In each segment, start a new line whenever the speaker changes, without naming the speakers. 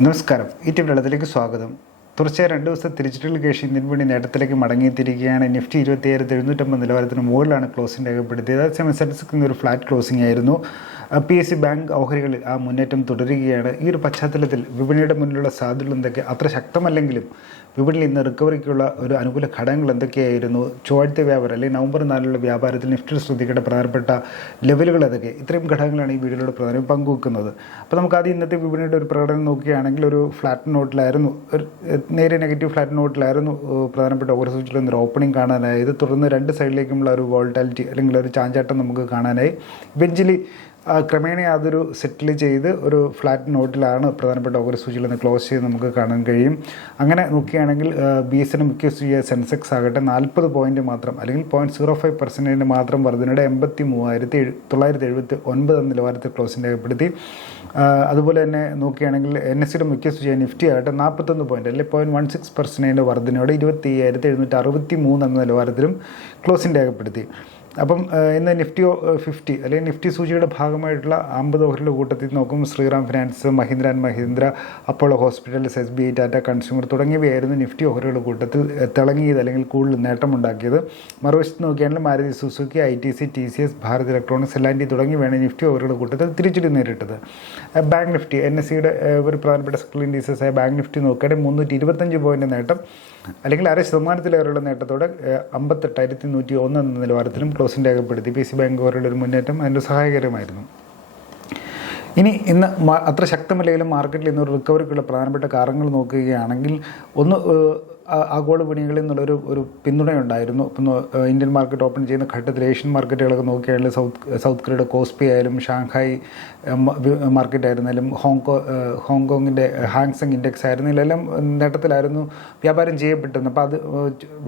നമസ്കാരം. ഈ ടി വെള്ളത്തിലേക്ക് സ്വാഗതം. തുടർച്ചയായി രണ്ട് ദിവസം തിരിച്ചിട്ടുള്ള കേസ് ഇന്ത്യൻ വിപണി നേട്ടത്തിലേക്ക് മടങ്ങിയെത്തിയിരിക്കുകയാണ്. നിഫ്റ്റി ഇരുപത്തിയേഴ് എഴുന്നൂറ്റമ്പത് നിലവാരത്തിന് മുകളിലാണ് ക്ലോസിംഗ് രേഖപ്പെടുത്തിയത്. അതേസമയം സെൻസെക്സ് ഒരു ഫ്ലാറ്റ് ക്ലോസിംഗ് ആയിരുന്നു. പി എസ് സി ബാങ്ക് ഓഹരികളിൽ ആ മുന്നേറ്റം തുടരുകയാണ്. ഈ ഒരു പശ്ചാത്തലത്തിൽ വിപണിയുടെ മുന്നിലുള്ള സാധ്യതകൾ എന്തൊക്കെ? അത്ര ശക്തമല്ലെങ്കിലും വിപണിയിൽ ഇന്ന് റിക്കവറിക്കുള്ള ഒരു അനുകൂല ഘടകങ്ങൾ എന്തൊക്കെയായിരുന്നു? ചൊവ്വാഴ്ച വ്യാപാരം അല്ലെങ്കിൽ നവംബർ നാലിലുള്ള വ്യാപാരത്തിൽ നിഫ്റ്റി ശ്രദ്ധിക്കേണ്ട പ്രധാനപ്പെട്ട ലെവലുകൾ ഏതൊക്കെ? ഇത്രയും ഘടകങ്ങളാണ് ഈ വീഡിയോയുടെ പ്രധാനം പങ്കുവെക്കുന്നത്. അപ്പോൾ നമുക്ക് ആദ്യം ഇന്നത്തെ വിപണിയുടെ ഒരു പ്രകടനം നോക്കുകയാണെങ്കിൽ ഒരു ഫ്ലാറ്റ് നോട്ടിലായിരുന്നു ഒരു നേരെ നെഗറ്റീവ് ഫ്ലാറ്റ് നോട്ടിലായിരുന്നു പ്രധാനപ്പെട്ട ഓരോ സൂചിയിൽ ഒരു ഓപ്പണിംഗ് കാണാനായത് തുടർന്ന് രണ്ട് സൈഡിലേക്കുമുള്ള ഒരു വോൾട്ടാലിറ്റി അല്ലെങ്കിൽ ഒരു ചാഞ്ചാട്ടം നമുക്ക് കാണാനായി. ആ, ക്രമേണ അതൊരു സെറ്റിൽ ചെയ്ത് ഒരു ഫ്ലാറ്റ് നോട്ടിലാണ് പ്രധാനപ്പെട്ട ഓരോ സൂചികൾ നിന്ന് ക്ലോസ് ചെയ്ത് നമുക്ക് കാണാൻ കഴിയും. അങ്ങനെ നോക്കുകയാണെങ്കിൽ ബി എസ് എൻ മുഖ്യ സൂചിയായ സെൻസെക്സ് ആകട്ടെ നാൽപ്പത് പോയിന്റ് മാത്രം അല്ലെങ്കിൽ പോയിന്റ് സീറോ ഫൈവ് പെർസെന്റേജിന്റെ മാത്രം വർധനയുടെ എൺപത്തി മൂവായിരത്തി തൊള്ളായിരത്തി എഴുപത്തി ഒൻപത് എന്ന നിലവാരത്തിൽ ക്ലോസിന് രേഖപ്പെടുത്തി. അതുപോലെ തന്നെ നോക്കുകയാണെങ്കിൽ എൻ എസ് സിയുടെ മുഖ്യ സൂചിയായ നിഫ്റ്റി ആകട്ടെ നാൽപ്പത്തൊന്ന് പോയിന്റ് അല്ലെങ്കിൽ പോയിന്റ് വൺ സിക്സ് പെർസെന്റേജിന്റെ വർധനയോടെ ഇരുപത്തി അയ്യായിരത്തി എഴുന്നൂറ്റി അറുപത്തി മൂന്ന് എന്ന നിലവാരത്തിലും ക്ലോസിന്റെ രേഖപ്പെടുത്തി. അപ്പം ഇന്ന് നിഫ്റ്റി ഫിഫ്റ്റി അല്ലെങ്കിൽ നിഫ്റ്റി സൂചിയുടെ ഭാഗമായിട്ടുള്ള അമ്പത് ഓഹരിയുടെ കൂട്ടത്തിൽ നോക്കും Shriram finance Mahindra and Mahindra Apollo Hospitals S B I Tata consumer തുടങ്ങിയവയായിരുന്നു Nifty ഓഹരിയുടെ കൂട്ടത്തിൽ തിളങ്ങിയത് അല്ലെങ്കിൽ കൂടുതൽ നേട്ടമുണ്ടാക്കിയത്. മറുവശത്ത് നോക്കിയാണെങ്കിൽ Maruti Suzuki I T C T C S Bharat electronics L and തുടങ്ങിയവയാണ് നിഫ്റ്റി ഓഹരിയുടെ കൂട്ടത്തിൽ തിരിച്ചടി നേരിട്ടത്. ബാങ്ക് നിഫ്റ്റി എൻ എസ് സിയുടെ ഒരു പ്രധാനപ്പെട്ട സെക്ടർ ഇൻഡീസസ് ആയ ബാങ്ക് നിഫ്റ്റി നോക്കുകയാണെങ്കിൽ മുന്നൂറ്റി ഇരുപത്തഞ്ച് പോയിന്റ് നേട്ടം അല്ലെങ്കിൽ അര ശതമാനത്തിലേറെയുള്ള നേട്ടത്തോടെ അമ്പത്തെട്ടായിരത്തി നൂറ്റി ഒന്ന് എന്ന നിലവാരത്തിലും ക്ലോസിംഗ് രേഖപ്പെടുത്തി പി സി ബാങ്ക് അവരുടെ ഒരു മുന്നേറ്റം അതിന്റെ സഹായകരമായിരുന്നു. ഇനി ഇന്ന് അത്ര ശക്തമല്ലെങ്കിലും മാർക്കറ്റിൽ ഇന്ന് റിക്കവറിക്കുള്ള പ്രധാനപ്പെട്ട കാരണങ്ങൾ നോക്കുകയാണെങ്കിൽ ഒന്ന് ആഗോള വിപണികളിൽ നിന്നുള്ളൊരു ഒരു പിന്തുണയുണ്ടായിരുന്നു. ഇപ്പം ഇന്ത്യൻ മാർക്കറ്റ് ഓപ്പൺ ചെയ്യുന്ന ഘട്ടത്തിൽ ഏഷ്യൻ മാർക്കറ്റുകളൊക്കെ നോക്കിയാണെങ്കിൽ സൗത്ത് സൗത്ത് കൊറിയയുടെ കോസ്പി ആയാലും ഷാങ്ഹായ് മാർക്കറ്റ് ആയിരുന്നാലും ഹോങ്കോ ഹോങ്കോങ്ങിന്റെ ഹാങ്സങ് ഇൻഡെക്സ് ആയിരുന്നു. എല്ലാം നേട്ടത്തിലായിരുന്നു വ്യാപാരം ചെയ്യപ്പെട്ടിരുന്നത് അപ്പോൾ അത്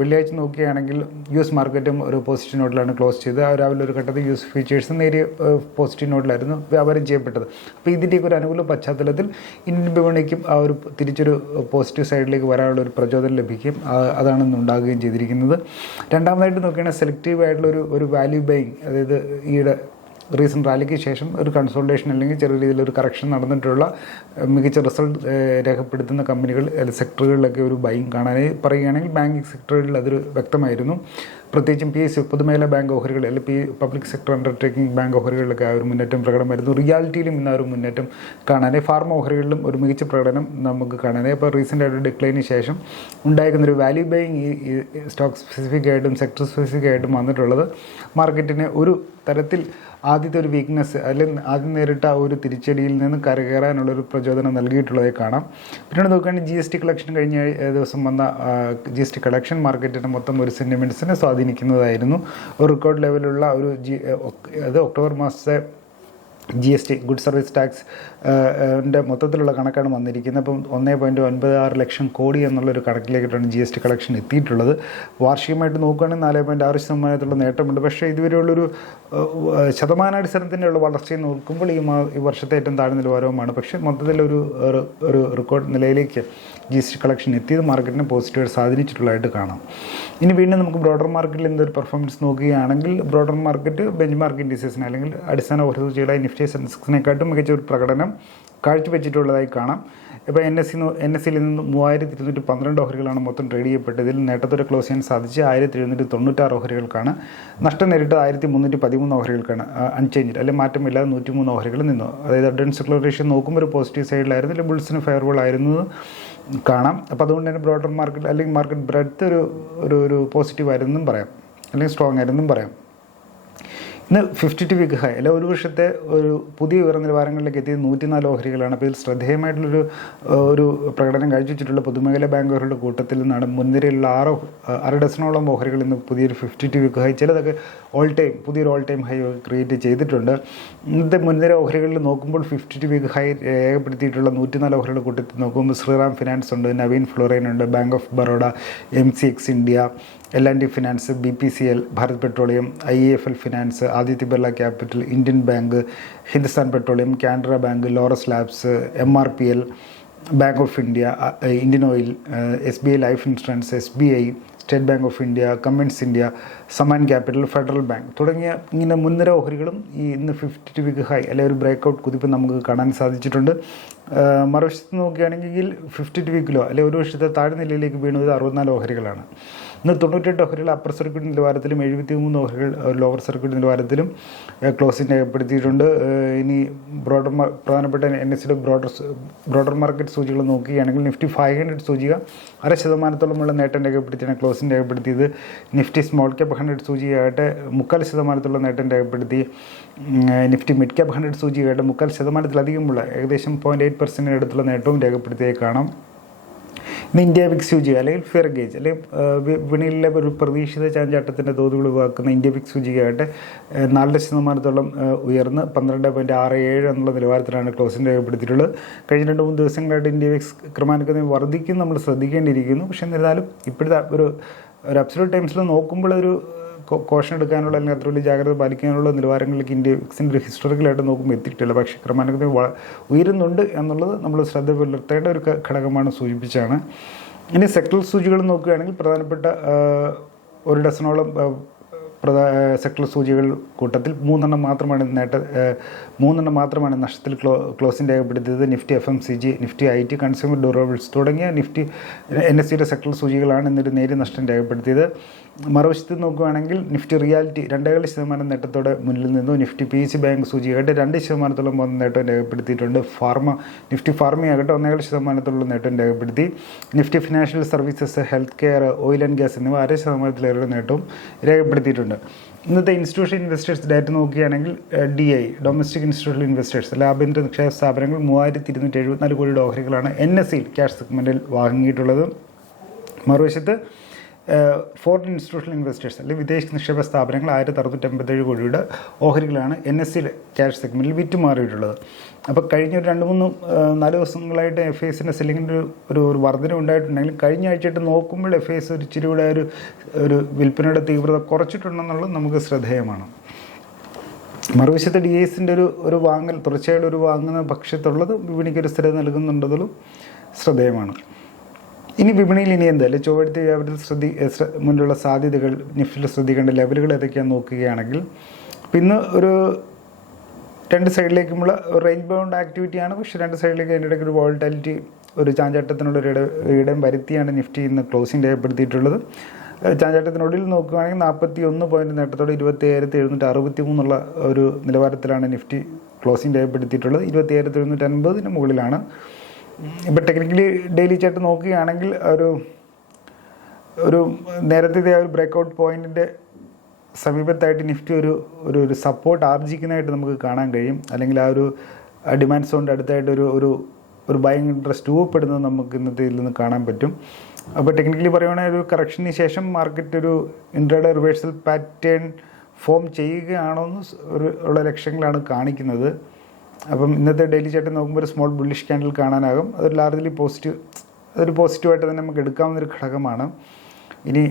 വെള്ളിയാഴ്ച നോക്കുകയാണെങ്കിൽ യു എസ് മാർക്കറ്റും ഒരു പോസിറ്റീവ് നോട്ടിലാണ് ക്ലോസ് ചെയ്തത്. ആ രാവിലെ ഒരു ഘട്ടത്തിൽ യു എസ് ഫീച്ചേഴ്സ് നേരിയ പോസിറ്റീവ് നോട്ടിലായിരുന്നു വ്യാപാരം ചെയ്യപ്പെട്ടത്. അപ്പോൾ ഇതിന്റെയൊക്കെ ഒരു അനുകൂല പശ്ചാത്തലത്തിൽ ഇന്ത്യൻ വിപണിക്കും ആ ഒരു തിരിച്ചൊരു പോസിറ്റീവ് സൈഡിലേക്ക് വരാനുള്ള ഒരു പ്രചോദനം ലഭിക്കും. അതാണ് ഉണ്ടാകുകയും ചെയ്തിരിക്കുന്നത്. രണ്ടാമതായിട്ട് നോക്കുകയാണെങ്കിൽ സെലക്റ്റീവ് ആയിട്ടുള്ള ഒരു ഒരു വാല്യൂ ബൈങ് അതായത് ഈയിടെ റീസെന്റ് റാലിക്ക് ശേഷം ഒരു കൺസോൾട്ടേഷൻ അല്ലെങ്കിൽ ചെറിയ രീതിയിൽ ഒരു കറക്ഷൻ നടന്നിട്ടുള്ള മികച്ച റിസൾട്ട് രേഖപ്പെടുത്തുന്ന കമ്പനികൾ സെക്ടറുകളിലൊക്കെ ഒരു ബൈങ് കാണാനായി പറയുകയാണെങ്കിൽ ബാങ്കിങ് സെക്ടറുകളിൽ അതൊരു വ്യക്തമായിരുന്നു. പ്രത്യേകിച്ചും പി എസ് സി പൊതുമേഖല ബാങ്ക് ഓഹരികൾ അല്ലെങ്കിൽ P public sector undertaking bank ഓഹരികളിലൊക്കെ ആ ഒരു മുന്നേറ്റം പ്രകടമായിരുന്നു. റിയാലിറ്റിയിലും ഇന്ന് ആ ഒരു മുന്നേറ്റം കാണാനായി ഫാർമ ഓഹരികളിലും ഒരു മികച്ച പ്രകടനം നമുക്ക് കാണാനായി അപ്പോൾ റീസെന്റ് ആയിട്ട് ഡിക്ലൈനിന് ശേഷം ഉണ്ടായിരിക്കുന്ന ഒരു വാല്യൂ ബൈങ് ഈ സ്റ്റോക്ക് സ്പെസിഫിക് ആയിട്ടും സെക്ടർ സ്പെസിഫിക് ആയിട്ടും വന്നിട്ടുള്ളത് മാർക്കറ്റിനെ ഒരു തരത്തിൽ ആദ്യത്തെ ഒരു വീക്ക്നെസ് അല്ലെങ്കിൽ ആദ്യം നേരിട്ട ഒരു തിരിച്ചടിയിൽ നിന്ന് കരകയറാനുള്ള ഒരു പ്രചോദനം നൽകിയിട്ടുള്ളതായി കാണാം. പിന്നീട് നോക്കുകയാണെങ്കിൽ ജി എസ് ടി കളക്ഷൻ കഴിഞ്ഞ ദിവസം വന്ന ജി എസ് ടി കളക്ഷൻ മാർക്കറ്റിന്റെ മൊത്തം ഒരു സെന്റിമെന്റ്സിനെ സ്വാധീനിക്കുന്നതായിരുന്നു. റെക്കോർഡ് ലെവലുള്ള ഒരു ജി അത് ഒക്ടോബർ മാസത്തെ G S T good service tax ന്റെ മൊത്തത്തിലുള്ള കണക്കാണ് വന്നിരിക്കുന്നത്. അപ്പം ഒന്നേ പോയിന്റ് ഒൻപത് ആറ് ലക്ഷം കോടി എന്നുള്ളൊരു കണക്കിലേക്കിട്ടാണ് ജി എസ് ടി കളക്ഷൻ എത്തിയിട്ടുള്ളത്. വാർഷികമായിട്ട് നോക്കുകയാണെങ്കിൽ നാല് പോയിന്റ് ആറ് ശതമാനത്തിലുള്ള നേട്ടമുണ്ട്. പക്ഷേ ഇതുവരെയുള്ളൊരു ശതമാനാടിസ്ഥാനത്തിന്റെയുള്ള വളർച്ചയെന്ന് വളർച്ചയെ നോക്കുമ്പോൾ ഈ ഈ വർഷത്തെ ഏറ്റവും താഴ്ന്ന നിലവാരവുമാണ്. പക്ഷേ മൊത്തത്തിലൊരു ഒരു ഒരു റെക്കോർഡ് നിലയിലേക്ക് ജി എസ് ടി കളക്ഷൻ എത്തിയത് മാർക്കറ്റിനെ പോസിറ്റീവായിട്ട് സ്വാധീനിച്ചിട്ടുള്ളതായിട്ട് കാണാം. ഇനി വീണ്ടും നമുക്ക് ബ്രോഡർ മാർക്കറ്റിൽ എന്തൊരു പെർഫോമൻസ് നോക്കുകയാണെങ്കിൽ ബ്രോഡർ മാർക്കറ്റ് ബെഞ്ച് മാർക്ക് ഇൻഡീസസിന് അല്ലെങ്കിൽ അടിസ്ഥാന ഓഹരി സൂചികളായി നിഫ്റ്റി സെൻസെക്സിനെക്കാട്ടും മികച്ച ഒരു പ്രകടനം കാഴ്ചവെച്ചിട്ടുള്ളതായി കാണാം. ഇപ്പോൾ എൻ എസ് എൻ എസ് സിയിൽ നിന്ന് മൂവായിരത്തി ഇരുന്നൂറ്റി പന്ത്രണ്ട് ഓഹരികളാണ് മൊത്തം ട്രേഡ് ചെയ്യപ്പെട്ടത്. ഇതിൽ നേട്ടത്തോടെ ക്ലോസ് ചെയ്യാൻ സാധിച്ച് ആയിരത്തി എഴുന്നൂറ്റി തൊണ്ണൂറ്റാറ് ഓഹരികൾക്കാണ്. നഷ്ടം നേരിട്ട് ആയിരത്തി മുന്നൂറ്റി പതിമൂന്ന് ഓഹരികൾക്കാണ് അൺചേഞ്ച് അല്ലെങ്കിൽ മാറ്റമില്ലാതെ നൂറ്റി മൂന്ന് ഓഹരികൾ നിന്നു. അതായത് അഡ്വാൻസ് ക്ലോറേഷൻ നോക്കുമ്പോൾ ഒരു പോസിറ്റീവ് സൈഡിലായിരുന്നു അല്ലെങ്കിൽ ബുൾസിന് ഫെയർബിൾ ആയിരുന്നു കാണാം. അപ്പോൾ അതുകൊണ്ട് തന്നെ ബ്രോഡർ മാർക്കറ്റ് അല്ലെങ്കിൽ മാർക്കറ്റ് ബ്രെഡ്ത്ത് ഒരു ഒരു ഒരു പോസിറ്റീവ് ആയിരുന്നെന്നും പറയാം. അല്ലെങ്കിൽ സ്ട്രോങ് ആയിരുന്നെന്നും പറയാം. ഇന്ന് ഫിഫ്റ്റി ടു വീക്ക് ഹൈ അല്ല ഒരു വർഷത്തെ ഒരു പുതിയ ഉയർന്ന നിലവാരങ്ങളിലേക്ക് എത്തിയത് നൂറ്റിനാല് ഓഹരികളാണ്. അപ്പോൾ ഇതിൽ ശ്രദ്ധേയമായിട്ടുള്ളൊരു ഒരു പ്രകടനം കാഴ്ചവെച്ചിട്ടുള്ള പൊതുമേഖലാ ബാങ്കുകളുടെ കൂട്ടത്തിൽ നിന്നാണ് മുൻനിരയിലുള്ള ആറോ അര ഡസനോളം ഓഹരികൾ ഇന്ന് പുതിയൊരു ഫിഫ്റ്റി ടു വീക്ക് ഹൈ ചിലതൊക്കെ ഓൾ ടൈം പുതിയൊരു ഓൾ ടൈം ഹൈ ക്രിയേറ്റ് ചെയ്തിട്ടുണ്ട്. ഇന്നത്തെ മുൻനിര ഓഹരികളിൽ നോക്കുമ്പോൾ ഫിഫ്റ്റി ടു വീക്ക് ഹൈ രേഖപ്പെടുത്തിയിട്ടുള്ള നൂറ്റിനാല് ഓഹരികളുടെ കൂട്ടത്തിൽ നോക്കുമ്പോൾ ശ്രീറാം ഫിനാൻസ് ഉണ്ട് നവീൻ ഫ്ലോറൈൻ ഉണ്ട് bank of Baroda M C X India L and D finance B P C L Bharat petroleum I F L finance Aditya Birla capital Indian bank Hindustan petroleum Canara bank Laurus Labs M R P L bank of India Indian oil S B I life insurance S B I state bank of India Cummins India Samman capital federal bank തുടങ്ങിയ ഇങ്ങനെ മുൻനിര ഓഹരികളും ഈ ഇന്ന് fifty two week high അല്ലെങ്കിൽ ഒരു break out കുതിപ്പ് നമുക്ക് കാണാൻ സാധിച്ചിട്ടുണ്ട്. മറുവശത്ത് നോക്കുകയാണെങ്കിൽ ഫിഫ്റ്റി ടു വീക്കിലോ അല്ലെങ്കിൽ ഒരു വർഷത്തെ താഴ്നിലയിലേക്ക് വീണത് അറുപത്തിനാല് ഓഹരികളാണ്. ഇന്ന് തൊണ്ണൂറ്റെട്ട് ഓഹരികൾ അപ്പർ സർക്യൂട്ട് നിലവാരത്തിലും എഴുപത്തി മൂന്ന് ഓഹരികൾ ലോവർ സർക്യൂട്ട് നിലവാരത്തിലും ക്ലോസിംഗ് രേഖപ്പെടുത്തിയിട്ടുണ്ട് ഇനി ബ്രോഡർ പ്രധാനപ്പെട്ട N S broader broader market സൂചികൾ നോക്കുകയാണെങ്കിൽ നിഫ്റ്റി ഫൈവ് ഹൺഡ്രഡ് സൂചിക അര ശതമാനത്തോളമുള്ള നേട്ടം രേഖപ്പെടുത്തിയാണ് ക്ലോസിംഗ് രേഖപ്പെടുത്തിയത്. നിഫ്റ്റി സ്മോൾ ക്യാപ്പ് ഹൺഡ്രഡ് സൂചികയാകട്ടെ മുക്കാൽ ശതമാനത്തോളം നേട്ടം രേഖപ്പെടുത്തി. നിഫ്റ്റി മിഡ് ക്യാപ്പ് ഹൺഡ്രഡ് സൂചികയാകട്ടെ മുക്കാൽ ശതമാനത്തിലധികമുള്ള ഏകദേശം പോയിന്റ് എയ്റ്റ് പെർസെന്റിന് അടുത്തുള്ള നേട്ടവും രേഖപ്പെടുത്തിയേ കാണാം. ഇന്ത്യ യു സൂചിക അല്ലെങ്കിൽ ഫെയർ ഗേജ് അല്ലെങ്കിൽ വിപണിയിലെ ഒരു പ്രതീക്ഷിത ചാഞ്ചാട്ടത്തിന്റെ തോതുകൾ ഒഴിവാക്കുന്ന ഇന്ത്യ ഫിക്സ് സൂചികയായിട്ട് ആ, നാലര ശതമാനത്തോളം ഉയർന്ന് പന്ത്രണ്ട് പോയിന്റ് ആറ് ഏഴ് എന്നുള്ള നിലവാരത്തിലാണ് ക്ലോസിംഗ് രേഖപ്പെടുത്തിയിട്ടുള്ളത്. കഴിഞ്ഞ രണ്ട് മൂന്ന് ദിവസങ്ങളായിട്ട് ഇന്ത്യ ഫിക്സ് ക്രമാനുഗതം വർദ്ധിക്കും നമ്മൾ ശ്രദ്ധിക്കേണ്ടിയിരിക്കുന്നു. പക്ഷേ എന്നിരുന്നാലും ഇപ്പോഴത്തെ ഒരു ഒരു അബ്സലൂട്ട് ടൈംസിൽ നോക്കുമ്പോൾ ഒരു കോഷൻ എടുക്കാനുള്ള അല്ലെങ്കിൽ അത്ര വലിയ ജാഗ്രത പാലിക്കാനുള്ള നിലവാരങ്ങളിലേക്ക് ഇന്ത്യ വിക്സിന്റെ ഒരു ഹിസ്റ്റോറിക്കലായിട്ട് നോക്കുമ്പോൾ എത്തിയിട്ടില്ല. പക്ഷേ ക്രമാനുഗതം ഉയരുന്നുണ്ട് എന്നുള്ളത് നമ്മൾ ശ്രദ്ധ പുലർത്തേണ്ട ഒരു ഘടകമാണ് സൂചിപ്പിച്ചാണ്. ഇനി സെക്ടറൽ സൂചികൾ നോക്കുകയാണെങ്കിൽ പ്രധാനപ്പെട്ട ഒരു ഡസനോളം പ്രധാ സെക്ടറൽ സൂചികൾ കൂട്ടത്തിൽ മൂന്നെണ്ണം മാത്രമാണ് നേട്ട മൂന്നെണ്ണം മാത്രമാണ് നഷ്ടത്തിൽ ക്ലോ ക്ലോസിംഗ് രേഖപ്പെടുത്തിയത് Nifty F M C G Nifty I T consumer durables തുടങ്ങിയ നിഫ്റ്റി എൻ എസ് സിയുടെ സെക്ടറൽ സൂചികളാണ് ഇന്നൊരു നേരിയ നഷ്ടം രേഖപ്പെടുത്തിയത്. മറുവശത്ത് നോക്കുകയാണെങ്കിൽ നിഫ്റ്റി റിയാലിറ്റി രണ്ടേകാൽ ശതമാനം നേട്ടത്തോടെ മുന്നിൽ നിന്നു. നിഫ്റ്റി പി സി ബാങ്ക് സൂചിയാകട്ടെ രണ്ട് ശതമാനത്തോളം പോകുന്ന നേട്ടം രേഖപ്പെടുത്തിയിട്ടുണ്ട്. ഫാർമ നിഫ്റ്റി ഫാർമയാകട്ടെ ഒന്നേകാൽ ശതമാനത്തോളം നേട്ടം രേഖപ്പെടുത്തി. Nifty financial services health care oil and gas എന്നിവ അര ശതമാനത്തിലേറെ നേട്ടവും രേഖപ്പെടുത്തിയിട്ടുണ്ട്. ഇന്നത്തെ ഇൻസ്റ്റിറ്റ്യൂഷൻ ഇൻവെസ്റ്റേഴ്സ് ഡാറ്റ നോക്കുകയാണെങ്കിൽ D I domestic institution investors ലാഭ്യന്തര നിക്ഷേപ സ്ഥാപനങ്ങൾ മൂവായിരത്തി ഇരുന്നൂറ്റി എഴുപത്തിനാല് കോടിയുടെ ഓഹരികളാണ് എൻ എസ് സിയിൽ ക്യാഷ് സെഗ്മെന്റിൽ വാങ്ങിയിട്ടുള്ളത്. മറുവശത്ത് ഫോറിൻ ഇൻസ്റ്റിറ്റ്യൂഷണൽ ഇൻവെസ്റ്റേഴ്സ് അല്ലെങ്കിൽ വിദേശ നിക്ഷേപ സ്ഥാപനങ്ങൾ ആയിരത്തി അറുന്നൂറ്റമ്പത്തേഴ് കോടിയുടെ ഓഹരികളാണ് എൻ എസ് സിയിൽ ക്യാഷ് സെഗ്മെന്റിൽ വിറ്റുമാറിയിട്ടുള്ളത്. അപ്പോൾ കഴിഞ്ഞ ഒരു രണ്ട് മൂന്ന് നാല് ദിവസങ്ങളായിട്ട് എഫ് ഐസിന്റെ സെല്ലിങ്ങിന്റെ ഒരു ഒരു വർധന ഉണ്ടായിട്ടുണ്ടെങ്കിലും കഴിഞ്ഞ ആഴ്ചയായിട്ട് നോക്കുമ്പോൾ എഫ് ഐസ് ഒരു ഇച്ചിരി കൂടെ ഒരു ഒരു വിൽപ്പനയുടെ തീവ്രത കുറച്ചിട്ടുണ്ടെന്നുള്ളത് നമുക്ക് ശ്രദ്ധേയമാണ്. മറുവശത്ത് ഡി എസിന്റെ ഒരു ഒരു വാങ്ങൽ തുടർച്ചയായിട്ട് ഒരു വാങ്ങുന്ന പക്ഷത്തുള്ളത് വിപണിക്ക് ഒരു സ്ഥിരത നൽകുന്നുണ്ടതിലും ശ്രദ്ധേയമാണ്. ഇനി വിപണിയിൽ ഇനി എന്തായാലും ചൊവ്വടുത്ത വ്യാപാരത്തിൽ ശ്രദ്ധി മുന്നിലുള്ള സാധ്യതകൾ നിഫ്റ്റിൽ ശ്രദ്ധിക്കേണ്ട ലെവലുകൾ ഏതൊക്കെയാണെന്ന് നോക്കുകയാണെങ്കിൽ പിന്നെ ഒരു രണ്ട് സൈഡിലേക്കുമുള്ള റേഞ്ച് ബൗണ്ട് ആക്ടിവിറ്റിയാണ് പക്ഷേ രണ്ട് സൈഡിലേക്ക് അതിന്റെ ഇടയ്ക്ക് ഒരു വോൾട്ടാലിറ്റി ഒരു ചാഞ്ചാട്ടത്തിനുള്ള ഒരു ഇട ഇടം വരുത്തിയാണ് നിഫ്റ്റി ഇന്ന് ക്ലോസിംഗ് രേഖപ്പെടുത്തിയിട്ടുള്ളത്. ഏഹ് ചാഞ്ചാട്ടത്തിനുള്ളിൽ നോക്കുകയാണെങ്കിൽ നാൽപ്പത്തി ഒന്ന് പോയിന്റ് നേട്ടത്തോടെ ഇരുപത്തി അയ്യായിരത്തി എഴുന്നൂറ്റി അറുപത്തി മൂന്നുള്ള ഒരു നിലവാരത്തിലാണ് നിഫ്റ്റി ക്ലോസിംഗ് രേഖപ്പെടുത്തിയിട്ടുള്ളത്. ഇരുപത്തി അയ്യായിരത്തി എഴുന്നൂറ്റി അൻപതിന് മുകളിലാണ്. ഇപ്പം ടെക്നിക്കലി ഡെയിലി ചാർട്ട് നോക്കുകയാണെങ്കിൽ ഒരു ഒരു നേരത്തെ ഒരു ബ്രേക്കൗട്ട് പോയിന്റിന്റെ സമീപത്തായിട്ട് നിഫ്റ്റി ഒരു ഒരു ഒരു സപ്പോർട്ട് ആർജിക്കുന്നതായിട്ട് നമുക്ക് കാണാൻ കഴിയും. അല്ലെങ്കിൽ ആ ഒരു ഡിമാൻഡ് സോണിന്റെ അടുത്തായിട്ട് ഒരു ഒരു ഒരു ബൈങ് ഇൻട്രസ്റ്റ് രൂപപ്പെടുന്നത് നമുക്ക് ഇന്നത്തെ ഇതിൽ നിന്ന് കാണാൻ പറ്റും. അപ്പോൾ ടെക്നിക്കലി പറയുവാണെങ്കിൽ ഒരു കറക്ഷന് ശേഷം മാർക്കറ്റ് ഒരു ഇൻട്രയുടെ റിവേഴ്സൽ പാറ്റേൺ ഫോം ചെയ്യുകയാണോ എന്ന് ഒരു ഉള്ള ലക്ഷ്യങ്ങളാണ് കാണിക്കുന്നത്. അപ്പം ഇന്നത്തെ ഡെയിലി ചേട്ടൻ നോക്കുമ്പോൾ ഒരു സ്മോൾ ബുള്ളിഷ് ക്യാൻഡിൽ കാണാനാകും. അതൊരു ലാർജ്ലി പോസിറ്റീവ് അതൊരു പോസിറ്റീവായിട്ട് തന്നെ നമുക്ക് എടുക്കാവുന്ന ഒരു ഘടകമാണ്. ഇനി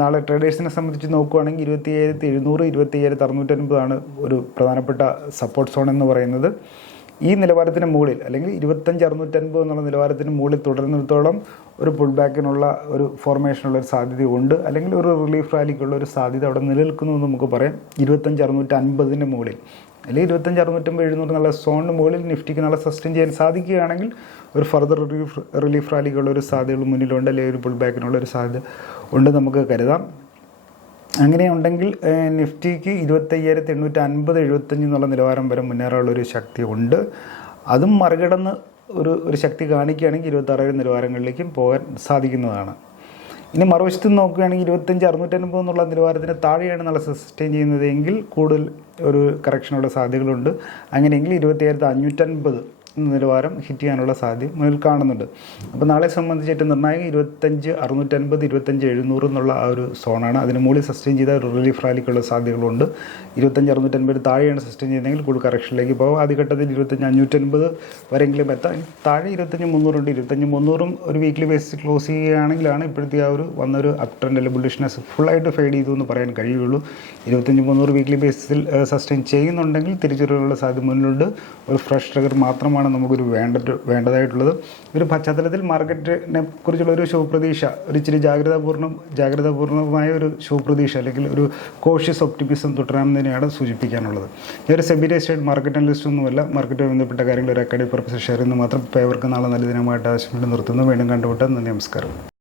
നാളെ ട്രേഡേഴ്സിനെ സംബന്ധിച്ച് നോക്കുകയാണെങ്കിൽ ഇരുപത്തി ഏഴായിരത്തി എഴുന്നൂറ് ഇരുപത്തി അയ്യായിരത്തി അറുന്നൂറ്റൻപതാണ് ഒരു പ്രധാനപ്പെട്ട സപ്പോർട്ട് സോൺ എന്ന് പറയുന്നത്. ഈ നിലവാരത്തിന് മുകളിൽ അല്ലെങ്കിൽ ഇരുപത്തഞ്ച് അറുന്നൂറ്റൻപത് എന്നുള്ള നിലവാരത്തിന് മുകളിൽ തുടരുന്നിടത്തോളം ഒരു പുൾ ബാക്കിനുള്ള ഒരു ഫോർമേഷനുള്ള ഒരു സാധ്യതയുണ്ട്. അല്ലെങ്കിൽ ഒരു റിലീഫ് റാലിക്കുള്ള ഒരു സാധ്യത അവിടെ നിലനിൽക്കുന്നു എന്ന് നമുക്ക് പറയാം. ഇരുപത്തഞ്ച് അറുന്നൂറ്റൻപതിന് മുകളിൽ. അല്ലെങ്കിൽ ഇരുപത്തഞ്ച് അറുന്നൂറ്റമ്പത് എഴുന്നൂറ് എന്നുള്ള സോണിന് മുകളിൽ നിഫ്റ്റിക്ക് നല്ല സസ്റ്റെയിൻ ചെയ്യാൻ സാധിക്കുകയാണെങ്കിൽ ഒരു ഫർദർ റിലീഫ് റിലീഫ് റാലിക്കുള്ള ഒരു സാധ്യതകൾ മുന്നിലുണ്ട് അല്ലെങ്കിൽ ഒരു പുൾ ബാക്കിനുള്ള ഒരു സാധ്യത ഉണ്ട് നമുക്ക് കരുതാം. അങ്ങനെയുണ്ടെങ്കിൽ നിഫ്റ്റിക്ക് ഇരുപത്തയ്യായിരത്തി എണ്ണൂറ്റി അൻപത് എഴുപത്തഞ്ച് എന്നുള്ള നിലവാരം വരെ മുന്നേറാനുള്ള ഒരു ശക്തി ഉണ്ട്. അതും മറികടന്ന് ഒരു ഒരു ശക്തി കാണിക്കുകയാണെങ്കിൽ ഇരുപത്താറായിരം നിലവാരങ്ങളിലേക്കും പോകാൻ സാധിക്കുന്നതാണ്. ഇനി മറുവശത്ത് നോക്കുകയാണെങ്കിൽ ഇരുപത്തഞ്ച് അറുന്നൂറ്റൻപത് എന്നുള്ള നിലവാരത്തിന് താഴെയാണ് നല്ല സസ്റ്റെയിൻ ചെയ്യുന്നതെങ്കിൽ കൂടുതൽ ഒരു കറക്ഷനുള്ള സാധ്യതകളുണ്ട്. അങ്ങനെയെങ്കിൽ ഇരുപത്തിയായിരത്തി അഞ്ഞൂറ്റൻപത് നിലവാരം ഹിറ്റ് ചെയ്യാനുള്ള സാധ്യത മുന്നിൽ കാണുന്നുണ്ട്. അപ്പോൾ നാളെ സംബന്ധിച്ച് ഏറ്റവും നിർണായകം ഇരുപത്തഞ്ച് അറുന്നൂറ്റൻപത് ഇരുപത്തഞ്ച് എഴുന്നൂറ് എന്നുള്ള ആ ഒരു സോണാണ് അതിന് മുകളിൽ സസ്റ്റെയിൻ ചെയ്ത ഒരു റിലീഫ് റാലിക്കുള്ള സാധ്യതകളുണ്ട്. ഇരുപത്തഞ്ച് അറുന്നൂറ്റൻപത് താഴെയാണ് സസ്റ്റെയിൻ ചെയ്യുന്നതെങ്കിൽ കൂടുതൽ കറക്ഷനിലേക്ക് പോകും. ആദ്യഘട്ടത്തിൽ ഇരുപത്തഞ്ച് അഞ്ഞൂറ്റൻപത് വരെങ്കിലും എത്താം. താഴെ ഇരുപത്തഞ്ച് മുന്നൂറുണ്ട് ഇരുപത്തഞ്ച് മുന്നൂറും ഒരു വീക്ക്ലി ബേസിൽ ക്ലോസ് ചെയ്യുകയാണെങ്കിലാണ് ഇപ്പോഴത്തെ ആ ഒരു വന്നൊരു അപ് ട്രെൻഡ് അല്ലെങ്കിൽ ബുള്ളിഷ്നെസ് ഫുള്ളായിട്ട് ഫെയ്ഡ് ചെയ്തു എന്ന് പറയാൻ കഴിയുള്ളൂ. ഇരുപത്തഞ്ച് മുന്നൂറ് വീക്ക്ലി ബേസിൽ സസ്റ്റെയിൻ ചെയ്യുന്നുണ്ടെങ്കിൽ തിരിച്ചറിവുള്ള സാധ്യത മുന്നിലുണ്ട്. ഒരു ഫ്രഷ് ട്രഗർ മാത്രമാണ് എന്നുള്ളതാണ് നമുക്കൊരു വേണ്ട വേണ്ടതായിട്ടുള്ളത്. ഒരു പശ്ചാത്തലത്തിൽ മാർക്കറ്റിനെ കുറിച്ചുള്ള ഒരു ശുഭപ്രതീക്ഷ ഒരു ഇച്ചിരി ജാഗ്രതാപൂർണം ജാഗ്രതാപൂർണമായ ഒരു ശുഭപ്രതീക്ഷ അല്ലെങ്കിൽ ഒരു കോഷ്യസ് ഒപ്റ്റിമിസം തുടരാമെന്ന് തന്നെയാണ് സൂചിപ്പിക്കാനുള്ളത്. ഞാൻ ഒരു സെബി രജിസ്റ്റേഡ് മാർക്കറ്റ് അനലിസ്റ്റ് ഒന്നുമല്ല മാർക്കറ്റുമായി ബന്ധപ്പെട്ട കാര്യങ്ങൾ ഒരു അക്കാഡമിക് പർപ്പസ് ഷെയർ ചെയ്യുന്നത് മാത്രം. പേവർക്ക് നാളെ നല്ല ദിനമായിട്ട് ആവശ്യപ്പെട്ട് നിർത്തുന്നു. വീണ്ടും കണ്ടുമുട്ടാൻ നന്ദി നമസ്കാരം.